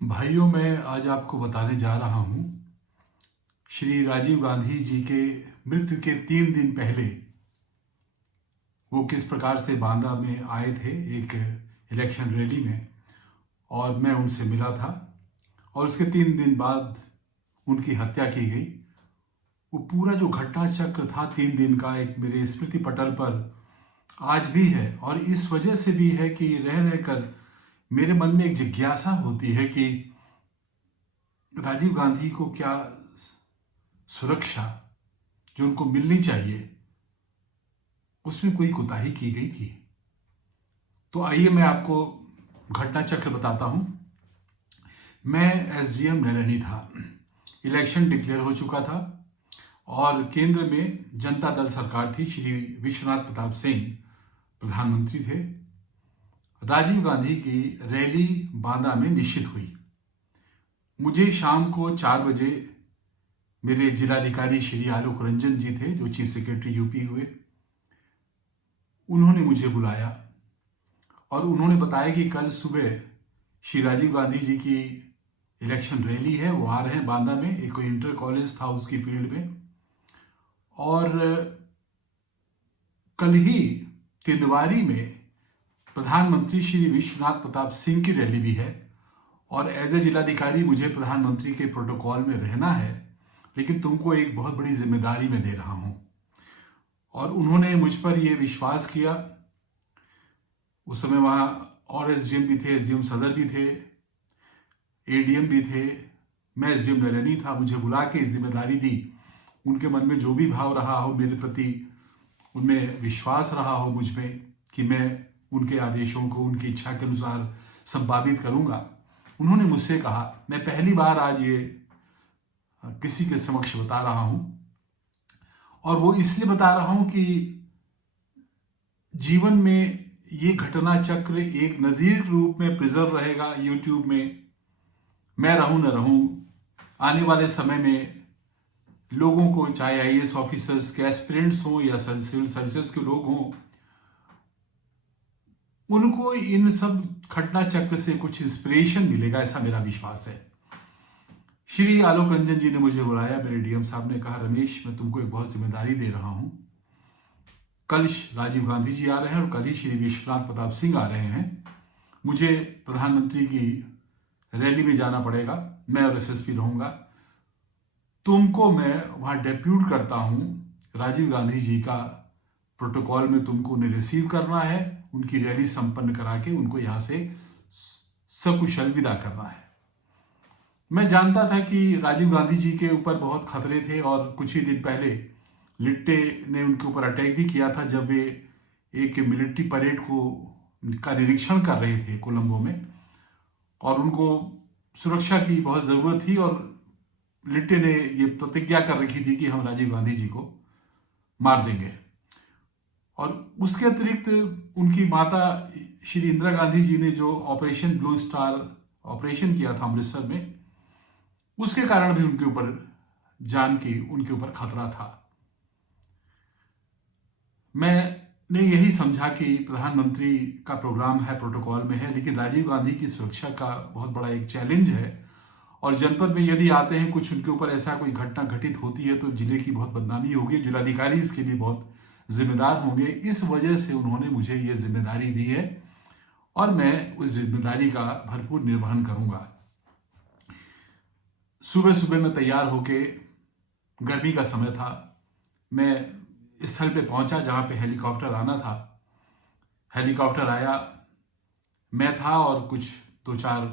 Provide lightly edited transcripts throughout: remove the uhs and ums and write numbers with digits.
भाइयों, मैं आज आपको बताने जा रहा हूँ श्री राजीव गांधी जी के मृत्यु के 3 दिन पहले वो किस प्रकार से बांदा में आए थे एक इलेक्शन रैली में, और मैं उनसे मिला था। और उसके 3 दिन बाद उनकी हत्या की गई। वो पूरा जो घटना चक्र था 3 दिन का, एक मेरे स्मृति पटल पर आज भी है। और इस वजह से भी है कि रह रहकर मेरे मन में एक जिज्ञासा होती है कि राजीव गांधी को क्या सुरक्षा जो उनको मिलनी चाहिए उसमें कोई कोताही की गई थी। तो आइए मैं आपको घटना चक्र बताता हूं। मैं एसडीएम नैनी था। इलेक्शन डिक्लेयर हो चुका था और केंद्र में जनता दल सरकार थी। श्री विश्वनाथ प्रताप सिंह प्रधानमंत्री थे। राजीव गांधी की रैली बांदा में निश्चित हुई। मुझे शाम को 4 बजे मेरे जिलाधिकारी श्री आलोक रंजन जी थे, जो चीफ सेक्रेटरी यूपी हुए, उन्होंने मुझे बुलाया और उन्होंने बताया कि कल सुबह श्री राजीव गांधी जी की इलेक्शन रैली है, वो आ रहे हैं बांदा में। एक कोई इंटर कॉलेज था उसकी फील्ड में, और कल ही तिंदवारी में प्रधानमंत्री श्री विश्वनाथ प्रताप सिंह की रैली भी है। और एज ए जिलाधिकारी मुझे प्रधानमंत्री के प्रोटोकॉल में रहना है, लेकिन तुमको एक बहुत बड़ी जिम्मेदारी मैं दे रहा हूं। और उन्होंने मुझ पर यह विश्वास किया। उस समय वहाँ और एसडीएम भी थे, एसडीएम सदर भी थे, एडीएम भी थे। मैं एसडीएम नैनी था। मुझे बुला के जिम्मेदारी दी। उनके मन में जो भी भाव रहा हो मेरे प्रति, उनमें विश्वास रहा हो मुझ में कि मैं उनके आदेशों को उनकी इच्छा के अनुसार संपादित करूँगा। उन्होंने मुझसे कहा, मैं पहली बार आज ये किसी के समक्ष बता रहा हूँ, और वो इसलिए बता रहा हूँ कि जीवन में ये घटना चक्र एक नज़ीर रूप में प्रिजर्व रहेगा यूट्यूब में। मैं रहूं न रहूं, आने वाले समय में लोगों को, चाहे आईएएस ऑफिसर्स के एस्पिरेंट्स हों या सिविल सर्विसेज के लोग हों, उनको इन सब घटना चक्र से कुछ इंस्पिरेशन मिलेगा, ऐसा मेरा विश्वास है। श्री आलोक रंजन जी ने मुझे बुलाया। मेरे डीएम साहब ने कहा, रमेश, मैं तुमको एक बहुत जिम्मेदारी दे रहा हूं। कल राजीव गांधी जी आ रहे हैं और कल ही श्री विश्वनाथ प्रताप सिंह आ रहे हैं। मुझे प्रधानमंत्री की रैली में जाना पड़ेगा। मैं और एसएसपी रहूंगा। तुमको मैं वहां डेप्यूट करता हूं। राजीव गांधी जी का प्रोटोकॉल में तुमको उन्हें रिसीव करना है, उनकी रैली संपन्न करा के उनको यहां से सकुशल विदा करना है। मैं जानता था कि राजीव गांधी जी के ऊपर बहुत खतरे थे, और कुछ ही दिन पहले लिट्टे ने उनके ऊपर अटैक भी किया था जब वे एक मिलिट्री परेड का निरीक्षण कर रहे थे कोलंबो में, और उनको सुरक्षा की बहुत ज़रूरत थी। और लिट्टे ने ये प्रतिज्ञा कर रखी थी कि हम राजीव गांधी जी को मार देंगे। और उसके अतिरिक्त उनकी माता श्री इंदिरा गांधी जी ने जो ऑपरेशन ब्लू स्टार ऑपरेशन किया था अमृतसर में, उसके कारण भी उनके ऊपर जान की उनके ऊपर खतरा था। मैंने यही समझा कि प्रधानमंत्री का प्रोग्राम है, प्रोटोकॉल में है, लेकिन राजीव गांधी की सुरक्षा का बहुत बड़ा एक चैलेंज है। और जनपद में यदि आते हैं, कुछ उनके ऊपर ऐसा कोई घटना घटित होती है तो जिले की बहुत बदनामी होगी, जिलाधिकारी इसके लिए बहुत जिम्मेदार होंगे। इस वजह से उन्होंने मुझे ये जिम्मेदारी दी है और मैं उस जिम्मेदारी का भरपूर निर्वहन करूंगा। सुबह सुबह मैं तैयार होके, गर्मी का समय था, मैं स्थल पे पहुंचा जहां पे हेलीकॉप्टर आना था। हेलीकॉप्टर आया, मैं था और कुछ 2-4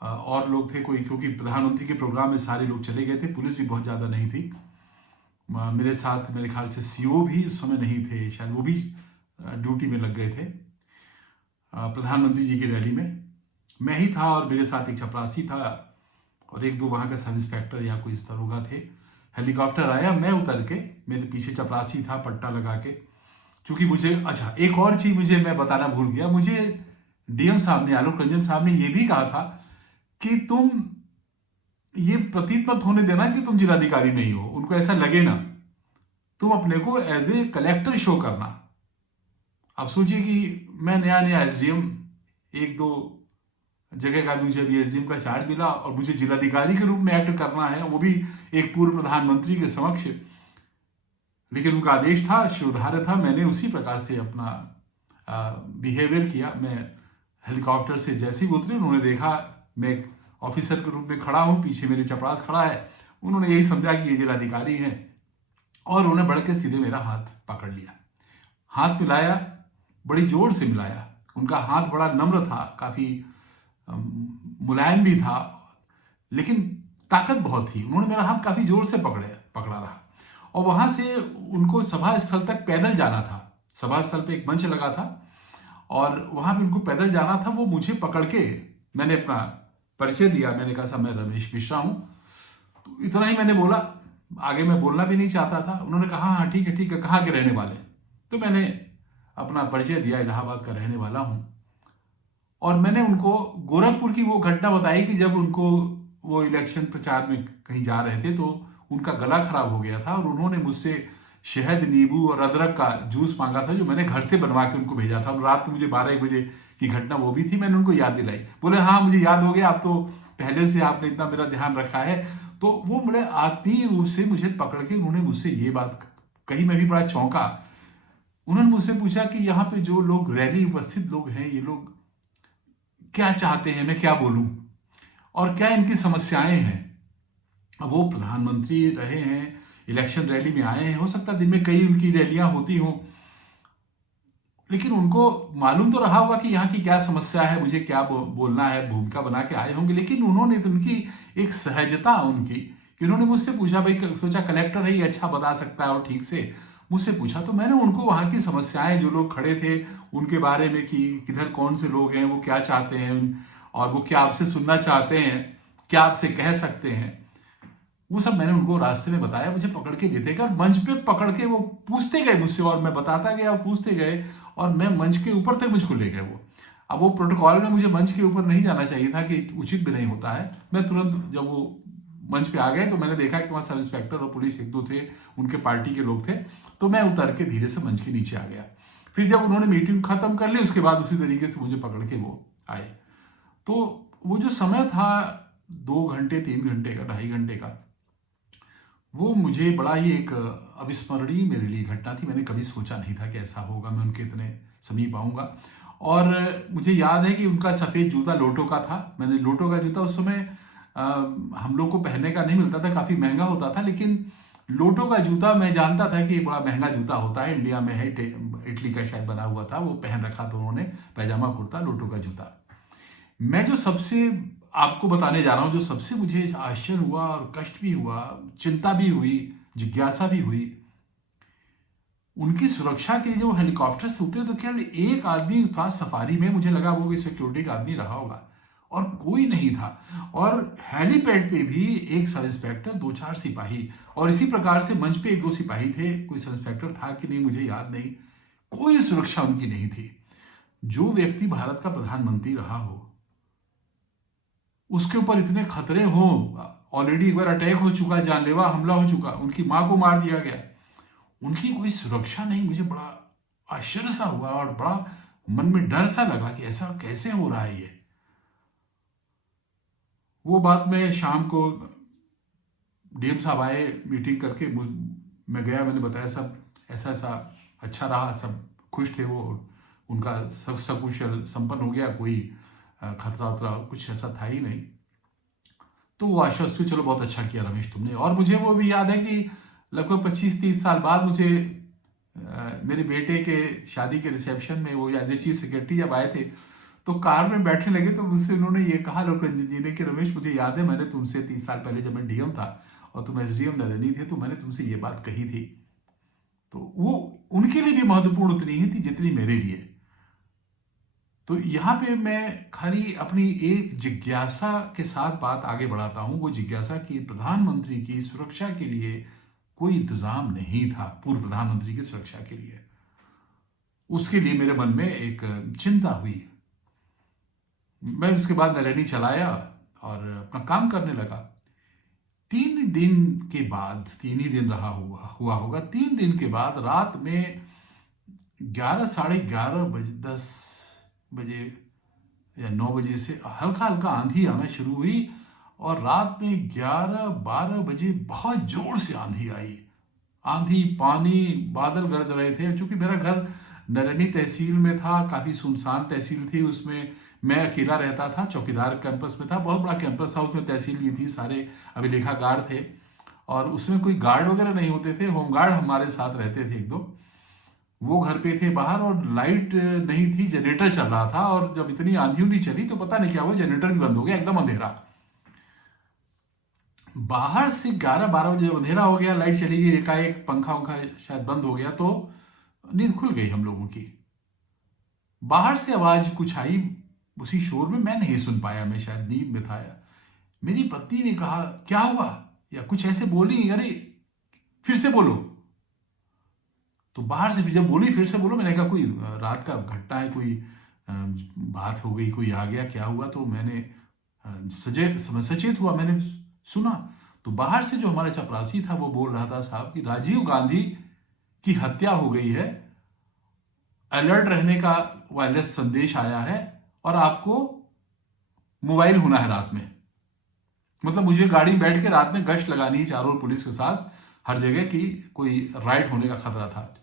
और लोग थे कोई, क्योंकि प्रधानमंत्री के प्रोग्राम में सारे लोग चले गए थे। पुलिस भी बहुत ज़्यादा नहीं थी। मेरे साथ मेरे ख्याल से सीओ भी उस समय नहीं थे, शायद वो भी ड्यूटी में लग गए थे प्रधानमंत्री जी की रैली में। मैं ही था और मेरे साथ एक चपरासी था और 1-2 वहाँ का सब इंस्पेक्टर या कोई दरोगा थे। हेलीकॉप्टर आया, मैं उतर के, मेरे पीछे चपरासी था पट्टा लगा के। चूंकि मुझे, अच्छा एक और चीज़ मुझे मैं बताना भूल गया, मुझे डीएम साहब ने, आलोक रंजन साहब ने ये भी कहा था कि तुम ये प्रतीत मत होने देना कि तुम जिलाधिकारी नहीं हो, उनको ऐसा लगे ना, तुम अपने को एज ए कलेक्टर शो करना। आप सोचिए कि मैं नया नया एसडीएम, 1-2 जगह का मुझे अभी एसडीएम का चार्ज मिला और मुझे जिलाधिकारी के रूप में एक्ट करना है, वो भी एक पूर्व प्रधानमंत्री के समक्ष। लेकिन उनका आदेश था, शिरोधार्य था, मैंने उसी प्रकार से अपना बिहेवियर किया। मैं हेलीकॉप्टर से जैसे ही उतरे, उन्होंने देखा मैं एक ऑफिसर के रूप में खड़ा हूँ, पीछे मेरे चपरास खड़ा है, उन्होंने यही समझा कि ये जिलाधिकारी हैं और उन्होंने बढ़ के सीधे मेरा हाथ पकड़ लिया, हाथ मिलाया, बड़ी जोर से मिलाया। उनका हाथ बड़ा नम्र था, काफ़ी मुलायम भी था, लेकिन ताकत बहुत थी। उन्होंने मेरा हाथ काफ़ी जोर से पकड़ा रहा और वहाँ से उनको सभा स्थल तक पैदल जाना था। सभा स्थल पे एक मंच लगा था और वहाँ पे उनको पैदल जाना था। वो मुझे पकड़ के, मैंने अपना परिचय दिया, मैंने कहा सर मैं रमेश मिश्रा हूँ, तो इतना ही मैंने बोला, आगे मैं बोलना भी नहीं चाहता था। उन्होंने कहा हाँ ठीक है, कहाँ के रहने वाले? तो मैंने अपना परिचय दिया, इलाहाबाद का रहने वाला हूँ। और मैंने उनको गोरखपुर की वो घटना बताई कि जब उनको वो इलेक्शन प्रचार में कहीं जा रहे थे तो उनका गला खराब हो गया था और उन्होंने मुझसे शहद, नींबू और अदरक का जूस मांगा था, जो मैंने घर से बनवा के उनको भेजा था। रात में मुझे 12 बजे की घटना वो भी थी, मैंने उनको याद दिलाई। बोले हाँ मुझे याद हो गया, आप तो पहले से आपने इतना मेरा ध्यान रखा है। तो वो बड़े आत्मीय रूप से मुझे पकड़ के उन्होंने मुझसे ये बात कही, मैं भी बड़ा चौंका। उन्होंने मुझसे पूछा कि यहाँ पे जो लोग रैली उपस्थित लोग हैं, ये लोग क्या चाहते हैं, मैं क्या बोलूं और क्या इनकी समस्याएं हैं। अब वो प्रधानमंत्री रहे हैं, इलेक्शन रैली में आए हैं, हो सकता है दिन में कई उनकी रैलियां होती हों, लेकिन उनको मालूम तो रहा होगा कि यहाँ की क्या समस्या है, मुझे क्या बोलना है, भूमिका बना के आए होंगे। लेकिन उन्होंने तो, उनकी एक सहजता उनकी, कि उन्होंने मुझसे पूछा, भाई सोचा कलेक्टर है ये अच्छा बता सकता है और ठीक से मुझसे पूछा। तो मैंने उनको वहाँ की समस्याएं, जो लोग खड़े थे उनके बारे में, कि किधर कौन से लोग हैं, वो क्या चाहते हैं और वो क्या आपसे सुनना चाहते हैं, क्या आपसे कह सकते हैं, वो सब मैंने उनको रास्ते में बताया। मुझे पकड़ के लेते गए, मंच पे पकड़ के वो पूछते गए मुझसे और मैं बताता गया, पूछते गए और मैं मंच के ऊपर तक मुझको ले गए वो। अब वो प्रोटोकॉल में मुझे मंच के ऊपर नहीं जाना चाहिए था, कि उचित भी नहीं होता है। मैं तुरंत जब वो मंच पे आ गए तो मैंने देखा कि वहाँ सब इंस्पेक्टर और पुलिस एक दो थे, उनके पार्टी के लोग थे, तो मैं उतर के धीरे से मंच के नीचे आ गया। फिर जब उन्होंने मीटिंग खत्म कर ली, उसके बाद उसी तरीके से मुझे पकड़ के वो आए। तो वो जो समय था 2 घंटे, 3 घंटे का, 2.5 घंटे का, वो मुझे बड़ा ही एक अविस्मरणीय मेरे लिए घटना थी। मैंने कभी सोचा नहीं था कि ऐसा होगा, मैं उनके इतने समीप आऊँगा। और मुझे याद है कि उनका सफ़ेद जूता लोटो का था। मैंने लोटो का जूता उस समय हम लोग को पहनने का नहीं मिलता था, काफ़ी महंगा होता था, लेकिन लोटो का जूता मैं जानता था कि बड़ा महंगा जूता होता है, इंडिया में है, इटली का शायद बना हुआ था। वो पहन रखा था उन्होंने, पैजामा कुर्ता, लोटो का जूता। मैं जो सबसे आपको बताने जा रहा हूं, जो सबसे मुझे आश्चर्य हुआ और कष्ट भी हुआ, चिंता भी हुई, जिज्ञासा भी हुई, उनकी सुरक्षा के लिए जो हेलीकॉप्टर से उतरे तो केवल एक आदमी था सफारी में। मुझे लगा वो कोई सिक्योरिटी का आदमी रहा होगा और कोई नहीं था। और हेलीपैड पे भी एक सब इंस्पेक्टर, 2-4 सिपाही, और इसी प्रकार से मंच पे 1-2 सिपाही थे। कोई सब इंस्पेक्टर था कि नहीं मुझे याद नहीं, कोई सुरक्षा उनकी नहीं थी। जो व्यक्ति भारत का प्रधानमंत्री रहा हो, उसके ऊपर इतने खतरे हो, ऑलरेडी एक बार अटैक हो चुका, जानलेवा हमला हो चुका, उनकी मां को मार दिया गया, उनकी कोई सुरक्षा नहीं। मुझे बड़ा आश्चर्य सा हुआ और बड़ा मन में डर सा लगा कि ऐसा कैसे हो रहा है ये। वो बात में शाम को डीएम साहब आए, मीटिंग करके मैं गया, मैंने बताया सब ऐसा ऐसा, अच्छा रहा, सब खुश थे वो, उनका सब सकुशल संपन्न हो गया, कोई खतरा उतरा कुछ ऐसा था ही नहीं। तो वो आश्वस्त हुई, चलो बहुत अच्छा किया रमेश तुमने। और मुझे वो भी याद है कि लगभग 25-30 साल बाद मुझे मेरे बेटे के शादी के रिसेप्शन में वो एज ए चीफ सेक्रेटरी जब आए थे, तो कार में बैठने लगे तो मुझसे उन्होंने ये कहा, लोक रंजन जी ने, कि रमेश मुझे याद है मैंने तुमसे 30 साल पहले जब मैं डीएम था और तुम एसडीएम नरनी थे, तो मैंने तुमसे ये बात कही थी। तो वो उनके लिए भी महत्वपूर्ण उतनी ही थी जितनी मेरे लिए। तो यहाँ पे मैं खाली अपनी एक जिज्ञासा के साथ बात आगे बढ़ाता हूँ। वो जिज्ञासा कि प्रधानमंत्री की सुरक्षा के लिए कोई इंतजाम नहीं था, पूर्व प्रधानमंत्री की सुरक्षा के लिए। उसके लिए मेरे मन में एक चिंता हुई। मैं उसके बाद नरैनी चलाया और अपना काम करने लगा। 3 दिन के बाद, 3 ही दिन रहा हुआ होगा, 3 दिन के बाद रात में 11, साढ़े 11 बजे, 10 बजे या 9 बजे से हल्का हल्का आंधी आना शुरू हुई और रात में 11-12 बजे बहुत जोर से आंधी आई। आंधी, पानी, बादल गरज रहे थे। चूंकि मेरा घर नरनी तहसील में था, काफ़ी सुनसान तहसील थी, उसमें मैं अकेला रहता था, चौकीदार कैंपस में था, बहुत बड़ा कैंपस था, उसमें तहसील भी थी, सारे अभिलेखागार थे और उसमें कोई गार्ड वगैरह नहीं होते थे, होमगार्ड हमारे साथ रहते थे एक दो। वो घर पे थे बाहर और लाइट नहीं थी, जनरेटर चल रहा था और जब इतनी आंधी उंधी चली तो पता नहीं क्या हुआ, जनरेटर भी बंद हो गया, एकदम अंधेरा। बाहर से 11-12 बजे जब अंधेरा हो गया, लाइट चली गई, एकाएक पंखा उंखा शायद बंद हो गया तो नींद खुल गई हम लोगों की। बाहर से आवाज कुछ आई, उसी शोर में मैं नहीं सुन पाया, मैं शायद नींद में था। मेरी पत्नी ने कहा क्या हुआ, या कुछ ऐसे बोली, अरे फिर से बोलो। तो बाहर से जब बोली फिर से बोलो, मैंने कहा कोई रात का घटना है, कोई बात हो गई, कोई आ गया, क्या हुआ। तो मैंने सचेत हुआ, मैंने सुना तो बाहर से जो हमारा चपरासी था वो बोल रहा था, साहब कि राजीव गांधी की हत्या हो गई है, अलर्ट रहने का वायरलेस संदेश आया है और आपको मोबाइल होना है रात में। मतलब मुझे गाड़ी में बैठ के रात में गश्त लगानी है चारों ओर पुलिस के साथ हर जगह की, कोई राइट होने का खतरा था।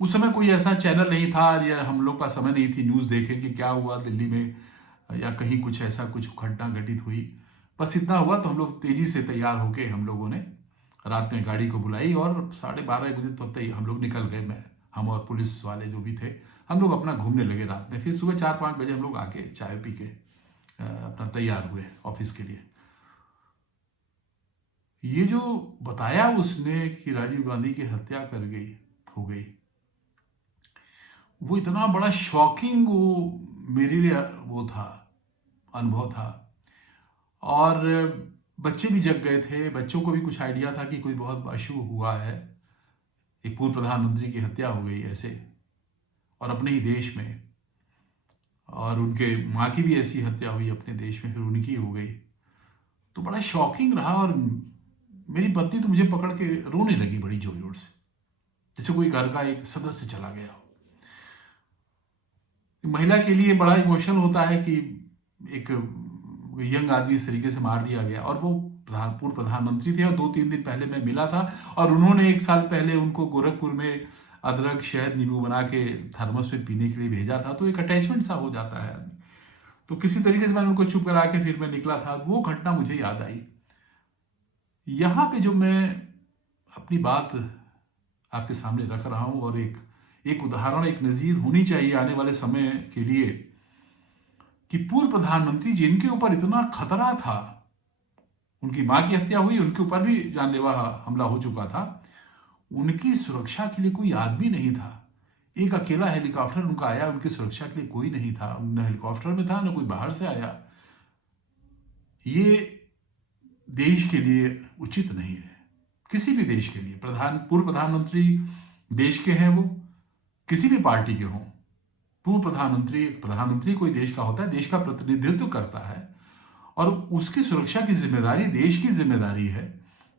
उस समय कोई ऐसा चैनल नहीं था या हम लोग का समय नहीं थी न्यूज़ देखे कि क्या हुआ दिल्ली में या कहीं कुछ ऐसा कुछ घटना घटित हुई। बस इतना हुआ तो हम लोग तेजी से तैयार होके हम लोगों ने रात में गाड़ी को बुलाई और 12:30 बजे तो हम लोग निकल गए। हम और पुलिस वाले जो भी थे, हम लोग अपना घूमने लगे रात में। फिर सुबह 4-5 बजे हम लोग आके चाय पी के अपना तैयार हुए ऑफिस के लिए। ये जो बताया उसने कि राजीव गांधी की हत्या हो गई, वो इतना बड़ा शॉकिंग वो मेरे लिए वो था, अनुभव था। और बच्चे भी जग गए थे, बच्चों को भी कुछ आइडिया था कि कोई बहुत अशुभ हुआ है, एक पूर्व प्रधानमंत्री की हत्या हो गई ऐसे और अपने ही देश में, और उनके माँ की भी ऐसी हत्या हुई अपने देश में, फिर उनकी हो गई। तो बड़ा शॉकिंग रहा और मेरी पत्नी तो मुझे पकड़ के रोने लगी बड़ी जोर जोर से, जैसे कोई घर का एक सदस्य चला गया हो। महिला के लिए बड़ा इमोशनल होता है कि एक यंग आदमी इस तरीके से मार दिया गया, और वो पूर्व प्रधानमंत्री थे और 2-3 दिन पहले मैं मिला था और उन्होंने 1 साल पहले उनको गोरखपुर में अदरक शहद नींबू बना के थर्मस में पीने के लिए भेजा था। तो एक अटैचमेंट सा हो जाता है आदमी। तो किसी तरीके से मैंने उनको चुप करा के फिर मैं निकला था। वो घटना मुझे याद आई। यहाँ पे जो मैं अपनी बात आपके सामने रख रहा हूँ और एक उदाहरण, एक नज़ीर होनी चाहिए आने वाले समय के लिए कि पूर्व प्रधानमंत्री जिनके ऊपर इतना खतरा था, उनकी मां की हत्या हुई, उनके ऊपर भी जानलेवा हमला हो चुका था, उनकी सुरक्षा के लिए कोई आदमी नहीं था। एक अकेला हेलीकॉप्टर उनका आया, उनकी सुरक्षा के लिए कोई नहीं था, न हेलीकॉप्टर में था न कोई बाहर से आया। ये देश के लिए उचित नहीं है, किसी भी देश के लिए। पूर्व प्रधानमंत्री देश के हैं, वो किसी भी पार्टी के हों। पूर्व प्रधानमंत्री कोई देश का होता है, देश का प्रतिनिधित्व करता है और उसकी सुरक्षा की जिम्मेदारी देश की जिम्मेदारी है।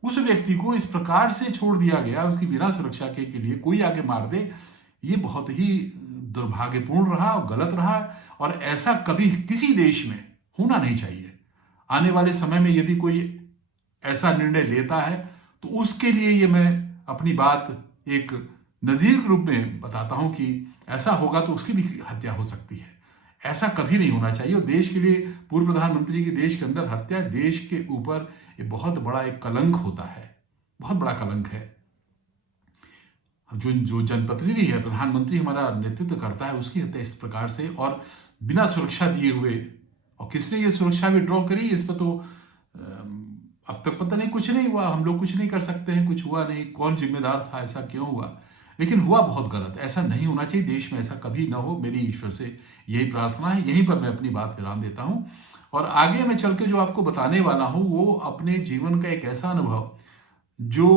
उस व्यक्ति को इस प्रकार से छोड़ दिया गया, उसकी बिना सुरक्षा के लिए कोई आगे मार दे, ये बहुत ही दुर्भाग्यपूर्ण रहा और गलत रहा और ऐसा कभी किसी देश में होना नहीं चाहिए। आने वाले समय में यदि कोई ऐसा निर्णय लेता है तो उसके लिए ये मैं अपनी बात एक नज़ीर के रूप में बताता हूं कि ऐसा होगा तो उसकी भी हत्या हो सकती है। ऐसा कभी नहीं होना चाहिए। और देश के लिए पूर्व प्रधानमंत्री की देश के अंदर हत्या देश के ऊपर ये बहुत बड़ा एक कलंक होता है, बहुत बड़ा कलंक है। जो जनप्रतिनिधि है, प्रधानमंत्री हमारा नेतृत्व करता है, उसकी हत्या इस प्रकार से और बिना सुरक्षा दिए हुए, और किसने ये सुरक्षा विड्रॉ करी इस पर तो अब तक पता नहीं, कुछ नहीं हुआ। हम लोग कुछ नहीं कर सकते हैं, कुछ हुआ नहीं, कौन जिम्मेदार था, ऐसा क्यों हुआ, लेकिन हुआ बहुत गलत। ऐसा नहीं होना चाहिए, देश में ऐसा कभी ना हो, मेरी ईश्वर से यही प्रार्थना है। यहीं पर मैं अपनी बात विराम देता हूं और आगे मैं चल के जो आपको बताने वाला हूं वो अपने जीवन का एक ऐसा अनुभव जो